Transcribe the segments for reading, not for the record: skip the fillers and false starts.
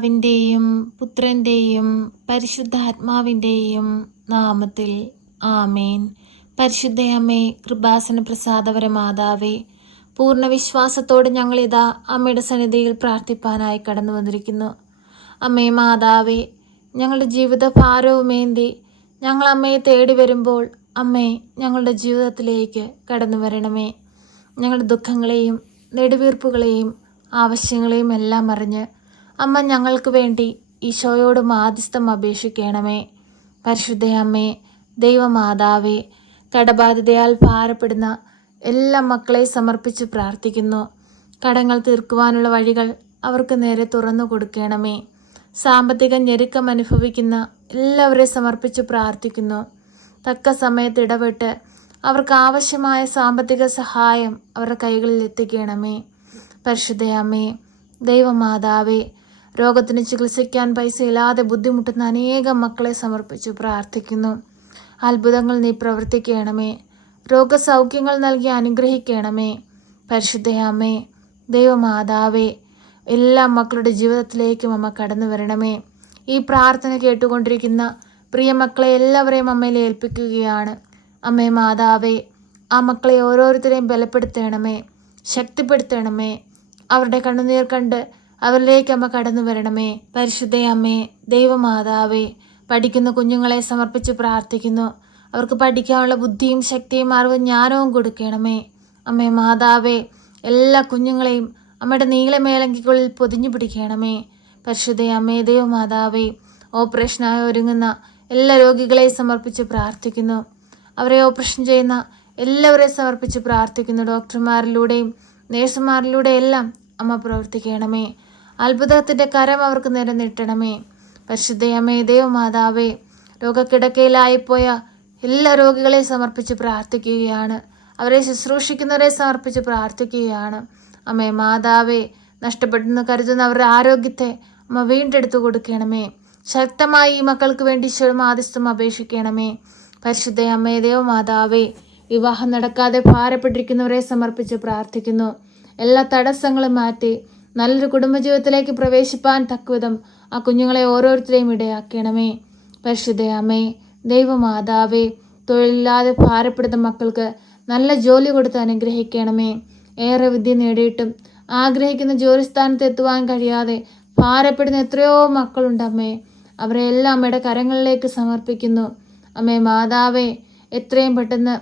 പിതാവിൻ്റെയും പുത്രൻ്റെയും പരിശുദ്ധാത്മാവിൻ്റെയും നാമത്തിൽ ആമേൻ. പരിശുദ്ധയമ്മേ, കൃപാസന പ്രസാദപര മാതാവേ, പൂർണ്ണ വിശ്വാസത്തോട് ഞങ്ങളിതാ അമ്മയുടെ സന്നിധിയിൽ പ്രാർത്ഥിപ്പാനായി കടന്നു വന്നിരിക്കുന്നു. അമ്മേ മാതാവേ, ഞങ്ങളുടെ ജീവിത ഭാരവുമേന്തി ഞങ്ങൾ അമ്മയെ തേടി വരുമ്പോൾ അമ്മേ, ഞങ്ങളുടെ ജീവിതത്തിലേക്ക് കടന്നു വരണമേ. ഞങ്ങളുടെ ദുഃഖങ്ങളെയും നെടുവീർപ്പുകളെയും ആവശ്യങ്ങളെയും എല്ലാം അറിഞ്ഞ് അമ്മ ഞങ്ങൾക്ക് വേണ്ടി ഈശോയോട് മാധ്യസ്ഥം അപേക്ഷിക്കണമേ. പരിശുദ്ധയമ്മേ, ദൈവമാതാവേ, കടബാധിതയാൽ ഭാരപ്പെടുന്ന എല്ലാ മക്കളെ സമർപ്പിച്ച് പ്രാർത്ഥിക്കുന്നു. കടങ്ങൾ തീർക്കുവാനുള്ള വഴികൾ അവർക്ക് നേരെ തുറന്നു കൊടുക്കണമേ. സാമ്പത്തിക ഞെരുക്കം അനുഭവിക്കുന്ന എല്ലാവരെ സമർപ്പിച്ച് പ്രാർത്ഥിക്കുന്നു. തക്ക സമയത്ത് ഇടപെട്ട് അവർക്ക് ആവശ്യമായ സാമ്പത്തിക സഹായം അവരുടെ കൈകളിൽ എത്തിക്കണമേ. പരിശുദ്ധയമ്മേ, ദൈവമാതാവേ, രോഗത്തിന് ചികിത്സിക്കാൻ പൈസയില്ലാതെ ബുദ്ധിമുട്ടുന്ന അനേകം മക്കളെ സമർപ്പിച്ച് പ്രാർത്ഥിക്കുന്നു. അത്ഭുതങ്ങൾ നീ പ്രവർത്തിക്കണമേ. രോഗസൗഖ്യങ്ങൾ നൽകി അനുഗ്രഹിക്കണമേ. പരിശുദ്ധയമ്മേ, ദൈവമാതാവേ, എല്ലാ മക്കളുടെ ജീവിതത്തിലേക്കും അമ്മ കടന്നു വരണമേ. ഈ പ്രാർത്ഥന കേട്ടുകൊണ്ടിരിക്കുന്ന പ്രിയ മക്കളെ എല്ലാവരെയും അമ്മയിൽ ഏൽപ്പിക്കുകയാണ്. അമ്മേ മാതാവേ, ആ മക്കളെ ഓരോരുത്തരെയും ബലപ്പെടുത്തണമേ, ശക്തിപ്പെടുത്തണമേ. അവരുടെ കണ്ണുനീർ കണ്ട് അവരിലേക്ക് അമ്മ കടന്നു വരണമേ. പരിശുദ്ധയമ്മേ, ദൈവമാതാവേ, പഠിക്കുന്ന കുഞ്ഞുങ്ങളെ സമർപ്പിച്ച് പ്രാർത്ഥിക്കുന്നു. അവർക്ക് പഠിക്കാനുള്ള ബുദ്ധിയും ശക്തിയും അറിവും ജ്ഞാനവും കൊടുക്കണമേ. അമ്മേ മാതാവേ, എല്ലാ കുഞ്ഞുങ്ങളെയും അമ്മയുടെ നീലമേലങ്കിക്കുള്ളിൽ പൊതിഞ്ഞു പിടിക്കണമേ. പരിശുദ്ധയമ്മേ, ദൈവമാതാവേ, ഓപ്പറേഷനായി ഒരുങ്ങുന്ന എല്ലാ രോഗികളെയും സമർപ്പിച്ച് പ്രാർത്ഥിക്കുന്നു. അവരെ ഓപ്പറേഷൻ ചെയ്യുന്ന എല്ലാവരെയും സമർപ്പിച്ച് പ്രാർത്ഥിക്കുന്നു. ഡോക്ടർമാരിലൂടെയും നേഴ്സുമാരിലൂടെ എല്ലാം അമ്മ പ്രവർത്തിക്കണമേ. അത്ഭുതത്തിൻ്റെ കരം അവർക്ക് നേരെ നീട്ടണമേ. പരിശുദ്ധയമ്മേ, ദൈവമാതാവേ, രോഗക്കിടക്കയിലായിപ്പോയ എല്ലാ രോഗികളെയും സമർപ്പിച്ച് പ്രാർത്ഥിക്കുകയാണ്. അവരെ ശുശ്രൂഷിക്കുന്നവരെ സമർപ്പിച്ച് പ്രാർത്ഥിക്കുകയാണ്. അമ്മേ മാതാവേ, നഷ്ടപ്പെട്ടെന്ന് കരുതുന്ന അവരുടെ ആരോഗ്യത്തെ അമ്മ വീണ്ടെടുത്തു കൊടുക്കണമേ. ശക്തമായി ഈ മക്കൾക്ക് വേണ്ടി ഈശോ മാധ്യസ്ഥം അപേക്ഷിക്കണമേ. പരിശുദ്ധയമ്മേ, ദൈവമാതാവേ, വിവാഹം നടക്കാതെ ഭാരപ്പെട്ടിരിക്കുന്നവരെ സമർപ്പിച്ച് പ്രാർത്ഥിക്കുന്നു. എല്ലാ തടസ്സങ്ങളും മാറ്റി നല്ലൊരു കുടുംബജീവിതത്തിലേക്ക് പ്രവേശിപ്പാൻ തക്കവിധം ആ കുഞ്ഞുങ്ങളെ ഓരോരുത്തരെയും ഇടയാക്കണമേ. പരിശുദ്ധയമ്മേ, ദൈവമാതാവേ, തൊഴിലില്ലാതെ ഭാരപ്പെടുന്ന മക്കൾക്ക് നല്ല ജോലി കൊടുത്ത് അനുഗ്രഹിക്കണമേ. ഏറെ വിദ്യ നേടിയിട്ടും ആഗ്രഹിക്കുന്ന ജോലിസ്ഥാനത്ത് എത്തുവാൻ കഴിയാതെ ഭാരപ്പെടുന്ന എത്രയോ മക്കളുണ്ടമ്മേ. അവരെ എല്ലാം അമ്മയുടെ കരങ്ങളിലേക്ക് സമർപ്പിക്കുന്നു. അമ്മേ മാതാവേ, എത്രയും പെട്ടെന്ന്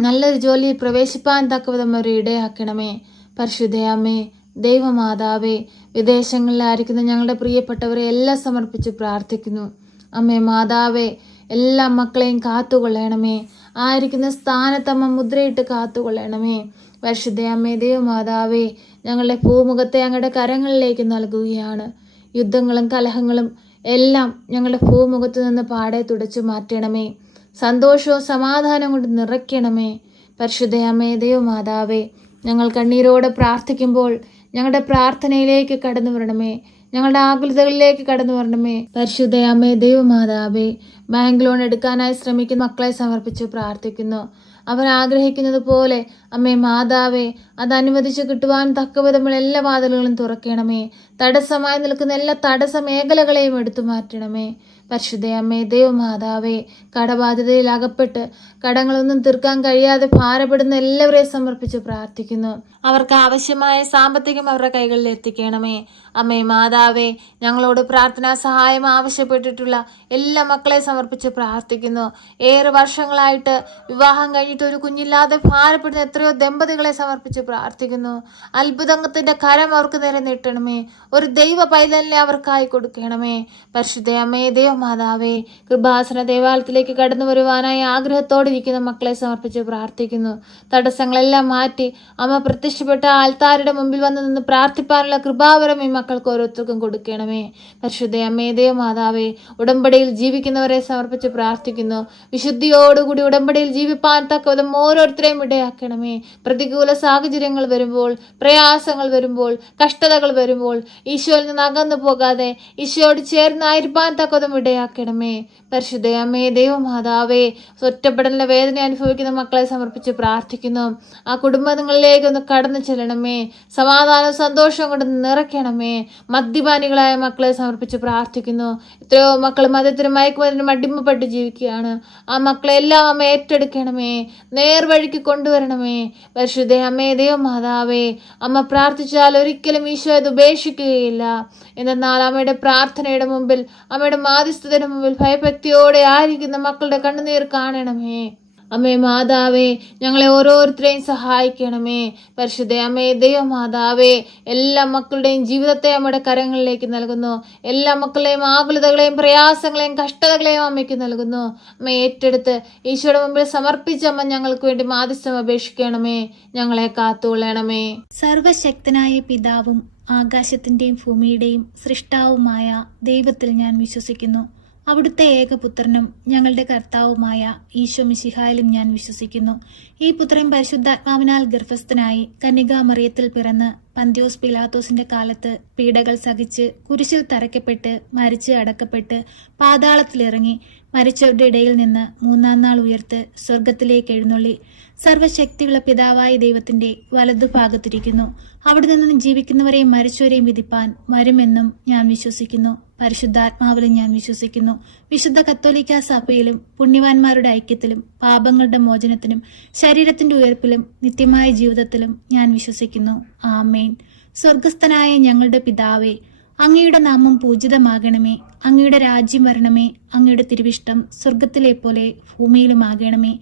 നല്ലൊരു ജോലിയിൽ പ്രവേശിപ്പാൻ തക്കവിധം അവരെ ഇടയാക്കണമേ. പരിശുദ്ധയമ്മേ, ദൈവമാതാവേ, വിദേശങ്ങളിലായിരിക്കുന്ന ഞങ്ങളുടെ പ്രിയപ്പെട്ടവരെ എല്ലാം സമർപ്പിച്ച് പ്രാർത്ഥിക്കുന്നു. അമ്മേ മാതാവേ, എല്ലാ മക്കളെയും കാത്തുകൊള്ളണമേ. ആയിരിക്കുന്ന സ്ഥാനത്തമ്മ മുദ്രയിട്ട് കാത്തുകൊള്ളണമേ. പരിശുദ്ധയമ്മേ, ദൈവമാതാവേ, ഞങ്ങളുടെ ഭൂമുഖത്തെ അങ്ങയുടെ കരങ്ങളിലേക്ക് നൽകുകയാണ്. യുദ്ധങ്ങളും കലഹങ്ങളും എല്ലാം ഞങ്ങളുടെ ഭൂമുഖത്ത് നിന്ന് പാടെ തുടച്ചു മാറ്റണമേ. സന്തോഷവും സമാധാനം കൊണ്ട് നിറയ്ക്കണമേ. പരിശുദ്ധയമ്മേ, ദൈവമാതാവേ, ഞങ്ങൾ കണ്ണീരോടെ പ്രാർത്ഥിക്കുമ്പോൾ ഞങ്ങളുടെ പ്രാർത്ഥനയിലേക്ക് കടന്നു വരണമേ. ഞങ്ങളുടെ ആകുലതകളിലേക്ക് കടന്നു വരണമേ. പരിശുദ്ധയമ്മേ, ദൈവമാതാവേ, ബാങ്ക് ലോൺ എടുക്കാനായി ശ്രമിക്കുന്ന മക്കളെ സമർപ്പിച്ച് പ്രാർത്ഥിക്കുന്നു. അവർ ആഗ്രഹിക്കുന്നത് പോലെ അമ്മേ മാതാവേ, അത് അനുവദിച്ച് കിട്ടുവാൻ തക്കവിധമുള്ള എല്ലാ വാതിലുകളും തുറക്കണമേ. തടസ്സമായി നിൽക്കുന്ന എല്ലാ തടസ്സ മേഖലകളെയും എടുത്തു മാറ്റണമേ. പരിശുദ്ധയമ്മേ, ദൈവമാതാവേ, കടബാധ്യതയിൽ അകപ്പെട്ട് കടങ്ങളൊന്നും തീർക്കാൻ കഴിയാതെ ഭാരപ്പെടുന്ന എല്ലാവരെയും സമർപ്പിച്ച് പ്രാർത്ഥിക്കുന്നു. അവർക്ക് ആവശ്യമായ സാമ്പത്തികം അവരുടെ കൈകളിൽ എത്തിക്കണമേ. അമ്മേ മാതാവേ, ഞങ്ങളോട് പ്രാർത്ഥനാ സഹായം ആവശ്യപ്പെട്ടിട്ടുള്ള എല്ലാ മക്കളെ സമർപ്പിച്ച് പ്രാർത്ഥിക്കുന്നു. ഏറെ വർഷങ്ങളായിട്ട് വിവാഹം കഴിഞ്ഞിട്ട് ഒരു കുഞ്ഞില്ലാതെ ഭാരപ്പെടുന്ന എത്രയോ ദമ്പതികളെ സമർപ്പിച്ച് പ്രാർത്ഥിക്കുന്നു. അത്ഭുതത്തിൻ്റെ കരം അവർക്ക് നേരെ നീട്ടണമേ. ഒരു ദൈവ പൈതലിനെ അവർക്കായി കൊടുക്കണമേ. പരിശുദ്ധയമ്മേ, ദൈവമാതാവേ, കൃപാസന ദേവാലയത്തിലേക്ക് കടന്നു വരുവാനായി ആഗ്രഹത്തോടിരിക്കുന്ന മക്കളെ സമർപ്പിച്ച് പ്രാർത്ഥിക്കുന്നു. തടസ്സങ്ങളെല്ലാം മാറ്റി അമ്മ പ്രത്യക്ഷപ്പെട്ട ആൾത്താരുടെ മുമ്പിൽ വന്ന് നിന്ന് പ്രാർത്ഥിപ്പാനുള്ള കൃപാവരം ഈ മക്കൾക്ക് ഓരോരുത്തർക്കും കൊടുക്കണമേ. പരിശുദ്ധയമ്മേ, ദൈവമാതാവേ, ഉടമ്പടിയിൽ ജീവിക്കുന്നവരെ സമർപ്പിച്ച് പ്രാർത്ഥിക്കുന്നു. വിശുദ്ധിയോടുകൂടി ഉടമ്പടിയിൽ ജീവിപ്പാൻ തക്കവിധം ഓരോരുത്തരെയും ഇടയാക്കണമേ. പ്രതികൂല സാഹചര്യങ്ങൾ വരുമ്പോൾ, പ്രയാസങ്ങൾ വരുമ്പോൾ, കഷ്ടതകൾ വരുമ്പോൾ ഈശോയിൽ നിന്ന് അകന്നു പോകാതെ ഈശോയോട് ചേർന്നായിരിക്കാൻ തക്കവിധം ഇടയാക്കണമേ. ഇടയാക്കണമേ. പരിശുദ്ധ അമ്മേ ദൈവമാതാവേ, ഒറ്റപ്പെടലിന്റെ വേദന അനുഭവിക്കുന്ന മക്കളെ സമർപ്പിച്ച് പ്രാർത്ഥിക്കുന്നു. ആ കുടുംബങ്ങളിലേക്ക് ഒന്ന് കടന്നു ചെല്ലണമേ. സമാധാനവും സന്തോഷവും കൊണ്ട് നിറയ്ക്കണമേ. മദ്യപാനികളായ മക്കളെ സമർപ്പിച്ച് പ്രാർത്ഥിക്കുന്നു. എത്രയോ മക്കൾ മദ്യത്തിനും മയക്കുമരുന്നിനും അടിമപ്പെട്ട് ജീവിക്കുകയാണ്. ആ മക്കളെ എല്ലാം അമ്മ ഏറ്റെടുക്കണമേ. നേർവഴിക്ക് കൊണ്ടുവരണമേ. പരിശുദ്ധ അമ്മേ ദൈവമാതാവേ, അമ്മ പ്രാർത്ഥിച്ചാൽ ഒരിക്കലും ഈശോ ഇത് ഉപേക്ഷിക്കുകയില്ല. എന്നാൽ അമ്മയുടെ പ്രാർത്ഥനയുടെ മുമ്പിൽ, അമ്മയുടെ മാധ്യസ്ഥതയുടെ മുമ്പിൽ ഭയഭക്തിയോടെ ആയിരിക്കുന്ന മക്കളുടെ കണ്ണുനീർ കാണണമേ. അമ്മേ മാതാവേ, ഞങ്ങളെ ഓരോരുത്തരെയും സഹായിക്കണമേ. പരിശുദ്ധ അമ്മേ ദൈവമാതാവേ, എല്ലാ മക്കളുടെയും ജീവിതത്തെ അമ്മയുടെ കരങ്ങളിലേക്ക് നൽകുന്നു. എല്ലാ മക്കളുടെയും ആകുലതകളെയും പ്രയാസങ്ങളെയും കഷ്ടതകളെയും അമ്മയ്ക്ക് നൽകുന്നു. അമ്മ ഏറ്റെടുത്ത് ഈശോയുടെ മുമ്പിൽ സമർപ്പിച്ച അമ്മ ഞങ്ങൾക്ക് വേണ്ടി മാധ്യസ്ഥം അപേക്ഷിക്കണമേ. ഞങ്ങളെ കാത്തുകൊള്ളണമേ. സർവശക്തനായ പിതാവും ആകാശത്തിൻ്റെയും ഭൂമിയുടെയും സൃഷ്ടാവുമായ ദൈവത്തിൽ ഞാൻ വിശ്വസിക്കുന്നു. അവിടുത്തെ ഏകപുത്രനും ഞങ്ങളുടെ കർത്താവുമായ ഈശോ മിശിഹായിലും ഞാൻ വിശ്വസിക്കുന്നു. ഈ പുത്രൻ പരിശുദ്ധാത്മാവിനാൽ ഗർഭസ്ഥനായി കന്യകാമറിയത്തിൽ പിറന്ന് പന്ത്യോസ് പിലാത്തോസിന്റെ കാലത്ത് പീഡകൾ സഹിച്ച് കുരിശിൽ തറയ്ക്കപ്പെട്ട് മരിച്ച് അടക്കപ്പെട്ട് പാതാളത്തിലിറങ്ങി മരിച്ചവരുടെ ഇടയിൽ നിന്ന് മൂന്നാം നാൾ ഉയർത്ത് സ്വർഗത്തിലേക്ക് എഴുന്നള്ളി സർവശക്തിയുള്ള പിതാവായ ദൈവത്തിന്റെ വലതുഭാഗത്തിരിക്കുന്നു. അവിടെ നിന്ന് ജീവിക്കുന്നവരെയും മരിച്ചവരെയും വിധിപ്പാൻ വരുമെന്നും ഞാൻ വിശ്വസിക്കുന്നു. പരിശുദ്ധാത്മാവിലും ഞാൻ വിശ്വസിക്കുന്നു. വിശുദ്ധ കത്തോലിക്ക സഭയിലും പുണ്യവാന്മാരുടെ ഐക്യത്തിലും പാപങ്ങളുടെ മോചനത്തിനും ശരീരത്തിന്റെ ഉയർപ്പിലും നിത്യമായ ജീവിതത്തിലും ഞാൻ വിശ്വസിക്കുന്നു. ആമേൻ. സ്വർഗസ്ഥനായ ഞങ്ങളുടെ പിതാവേ, അങ്ങയുടെ നാമം പൂജിതമാകണമേ. അങ്ങയുടെ രാജ്യം വരണമേ. അങ്ങയുടെ തിരുവിഷ്ടം സ്വർഗത്തിലെ പോലെ ഭൂമിയിലുമാകണമേ.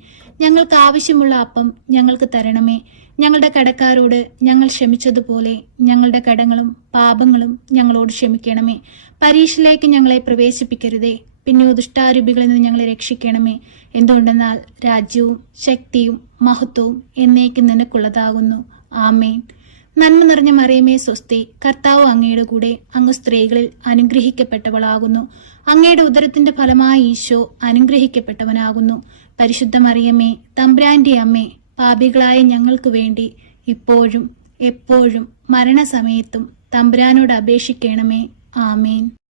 ഞങ്ങൾക്ക് ആവശ്യമുള്ള അപ്പം ഞങ്ങൾക്ക് തരണമേ. ഞങ്ങളുടെ കടക്കാരോട് ഞങ്ങൾ ക്ഷമിച്ചതുപോലെ ഞങ്ങളുടെ കടങ്ങളും പാപങ്ങളും ഞങ്ങളോട് ക്ഷമിക്കണമേ. പരീക്ഷയിലേക്ക് ഞങ്ങളെ പ്രവേശിപ്പിക്കരുതേ, പിന്നെ ദുഷ്ടാരൂപികളിൽ നിന്ന് ഞങ്ങളെ രക്ഷിക്കണമേ. എന്തുകൊണ്ടെന്നാൽ രാജ്യവും ശക്തിയും മഹത്വവും എന്നേക്കും നിനക്കുള്ളതാകുന്നു. ആമേൻ. നന്മ നിറഞ്ഞ മറിയമേ സ്വസ്തി, കർത്താവ് അങ്ങയുടെ കൂടെ, അങ്ങ് സ്ത്രീകളിൽ അനുഗ്രഹിക്കപ്പെട്ടവളാകുന്നു. അങ്ങയുടെ ഉദരത്തിന്റെ ഫലമായി ഈശോ അനുഗ്രഹിക്കപ്പെട്ടവനാകുന്നു. പരിശുദ്ധ മറിയമേ, തമ്പുരാന്റെ അമ്മേ, പാപികളായ ഞങ്ങൾക്ക് വേണ്ടി ഇപ്പോഴും എപ്പോഴും മരണസമയത്തും തമ്പുരാനോട് അപേക്ഷിക്കണമേ. ആമേൻ.